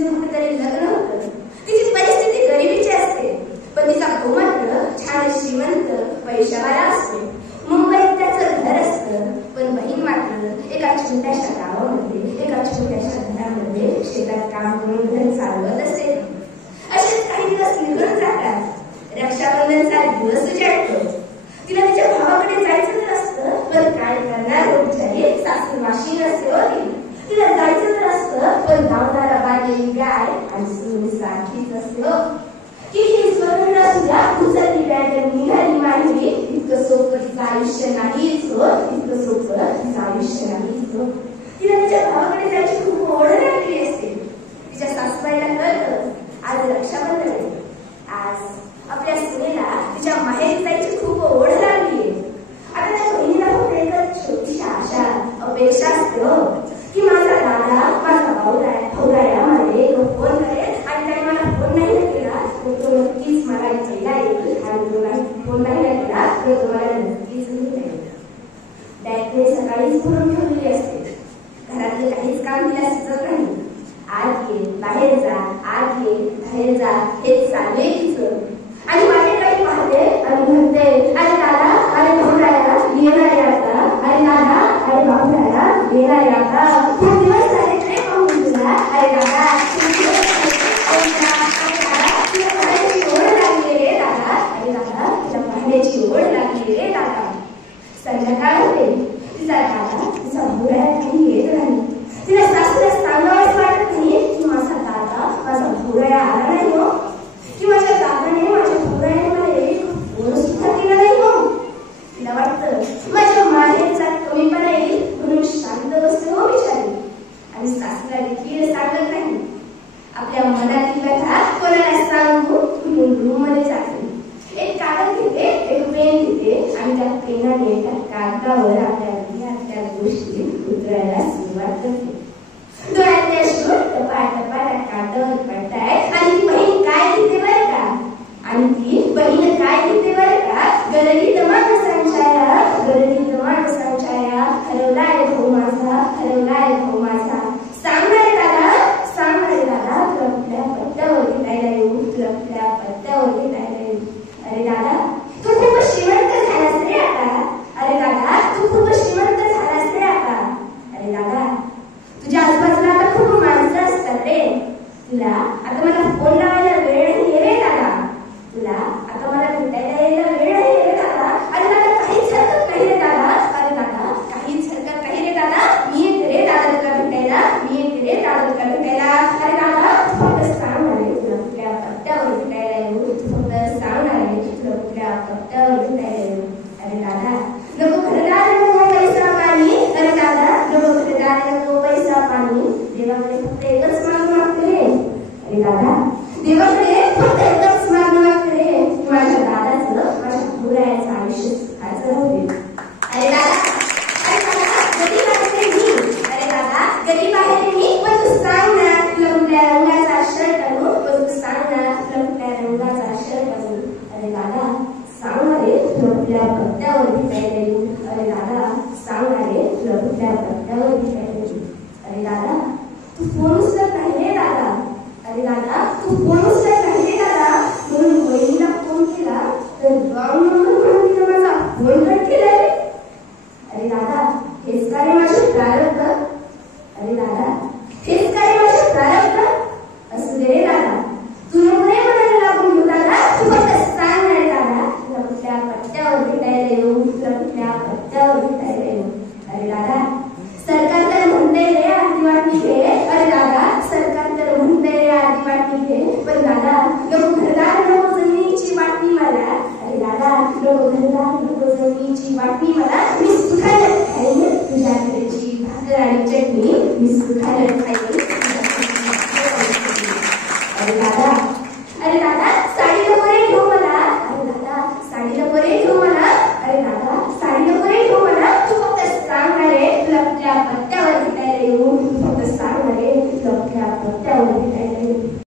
तिचं कुठेतरी लग्न होतं. तिची परिस्थिती गरिबीची असते, पण तिचा भाऊ मात्र छान श्रीमंत पैशावाला असतो. मुंबईत त्याचं घर असतं, पण बहीण मात्र एका छोट्याशा गावामध्ये एका छोट्याशा घरामध्ये शेतात काम करून घर चालवत असते. असेच काही दिवस निघून जातात. रक्षाबंधनचा दिवस उजाडतो. तिला तिच्या भावाकडे जायचं तर असतं, पण काय करणार हो बिचारी, सासूरवाशी नसते होती. तिला जायचं तर असतं, पण धावणारा बांधलेली गाय आणि सून सारखीच असते हो. किती स्वतंत्र असुद्या उचलली बॅग निघाली माहिती, इतकं सोपं तिचं आयुष्य नाहीच हो, इतकं सोपं तिचं आयुष्य नाहीच हो. तिला तिच्या भावाकडे जायची खूप ओढ लागली असते. तिच्या सासूबाईला कळतं आज रक्षाबंधन आहे, आज आपल्या सुनेला तिच्या माहेरी जायची खूप ओढ लागली आहे. आता त्या बहिणीला फक्त एकच छोटीशी आशा अपेक्षा असते हो, की माझा दादा माझा भाऊराया मला एक फोन करेल आणि त्याने मला फोन नाही केला तर तो नक्कीच मला इथेला येईल आणि तो फोन नाही केला तर तो मला नक्कीच येईल. बॅगने सकाळीच भरून ठेवलेली असते. घरातलं काहीच काम तिला सुचत नाही. आत ये बाहेर जा, आत ये बाहेर जा, हे चालू आहे तिचं. आणि वाटेकडे पाहते आणि म्हणते, अरे दादा अरे भाऊराया येणार आता, अरे दादा अरे भाऊराया येणार आता, खूप दिवस झाले ते पाहून तुला, अरे दादा खूप दिवस पाहण्याची ओढ लागली रे दादा, अरे दादा तिला पाहण्याची ओढ लागली रे दादा. संध्याकाळ होते. तिचा दादा तिचा भाऊराया काही येत नाही. तिला सासूला सांगावंच वाटत नाही की माझा दादा माझा भाऊराया आला नाही हो, की माझ्या दादाने माझ्या भाऊरायाने मला एक फोन सुद्धा केला नाही हो. तिला वाटतं माझ्या माहेरचा कमीपणा येईल म्हणून शांत बसते हो बिचारी. आणि सासूला देखील सांगत नाही. आपल्या मनातील व्यथा कोणाला सांगू म्हणून रूम मध्ये जाते. एक कागद घेते, एक पेन घेते आणि त्या पेनाने त्या कागदावर आपल्या गोष्टी उतरायला सुरुवात करते. डोळ्यातले अश्रू टपाटपा त्या कागदावर पडतायत आणि ती बहीण काय लिहिते बरं का, आणि ती बहीण काय लिहिते बरं का, गरली दमाग संचाया, गरली दमाग संचाया, हरवलाय भाऊ माझा, हरवलाय भाऊ माझा. सांगणारे दादा, सांगणारे दादा, तुला कुठल्या पत्त्यावर भेटायला येऊ, तुला कुठल्या पत्त्यावर भेटायला येऊ. अरे दादा तू खूप श्रीमंत झालास रे आता, अरे दादा तू खूप श्रीमंत झालास रे आता, अरे दादा तुझ्या आजूबाजूला आता खूप माणसं असतात रे, तुला आता मला फोन लावायला वेळ नाही रे दादा, तुला आता मला भेटायला यायला वेळ नाही रे दादा, अरे दादा काहीच हरकत नाही रे दादा, अरे दादा काहीच हरकत नाही रे दादा, मी येते रे दादा तुला भेटायला, मी येते रे दादा तुला भेटायला. अरे दादा फक्त सांगणार आहे तुला कुठल्या पत्त्यावर भेटायला येऊ, फक्त सांगणार आहे तुला कुठल्या पत्त्यावर भेटायला येऊ. अरे दादा नको घरदार नको पैसा पाणी, अरे दादा नको घरदार नको पैसा पाणी, देवाकडे फक्त एकच मागणं मागते रे, अरे दादा देवाकडे फक्त एकच मागणं मागते रे, माझ्या दादाचं माझ्या भाऊरायाचं आयुष्य सुखाचं राहू दे. अरे दादा गरीब आहे मी, अरे दादा गरीब आहे मी, पण तू सांग ना तुला कुठल्या रंगाचा शर्ट आणू, पण तू सांग ना तुला कुठल्या रंगाचा शर्ट आणू. अरे दादा सांगणार रे तुला कुठल्या पत्त्यावर भेटायला येऊ, अरे दादा सांगणार रे तुला कुठल्या पत्त्यावर भेटायला येऊ. अरे दादा तू फोन उचलत नाही रे दादा, अरे दादा तू फोन उचलत नाही रे दादा, म्हणून बहिणीला फोन केला तर रॉंग नंबर म्हणून तिने माझा फोन कट केला रे. अरे दादा हेच का रे माझे प्रारब्ध, अरे दादा हेच का रे माझे प्रारब्ध. असू दे रे दादा तू नको रे म्हणायला लागून घेऊ दादा, तू फक्त सांग रे दादा तुला कुठल्या पत्त्यावर भेटायला येऊ, तुला कुठल्या पत्त्यावर भेटायला येऊ. अरे दादा सरकार तर म्हणते रे आधी वाटणी घे, अरे दादा सरकार तर म्हणते रे आधी वाटणी घे, पण दादा नको घरदार नको जमिनीची वाटणी मला, अरे दादा नको घरदार नको जमिनीची वाटणी मला, मी सुखायला खाईन तुझ्या घरची भाकर आणि चटणी, मी सुखायला खाईन.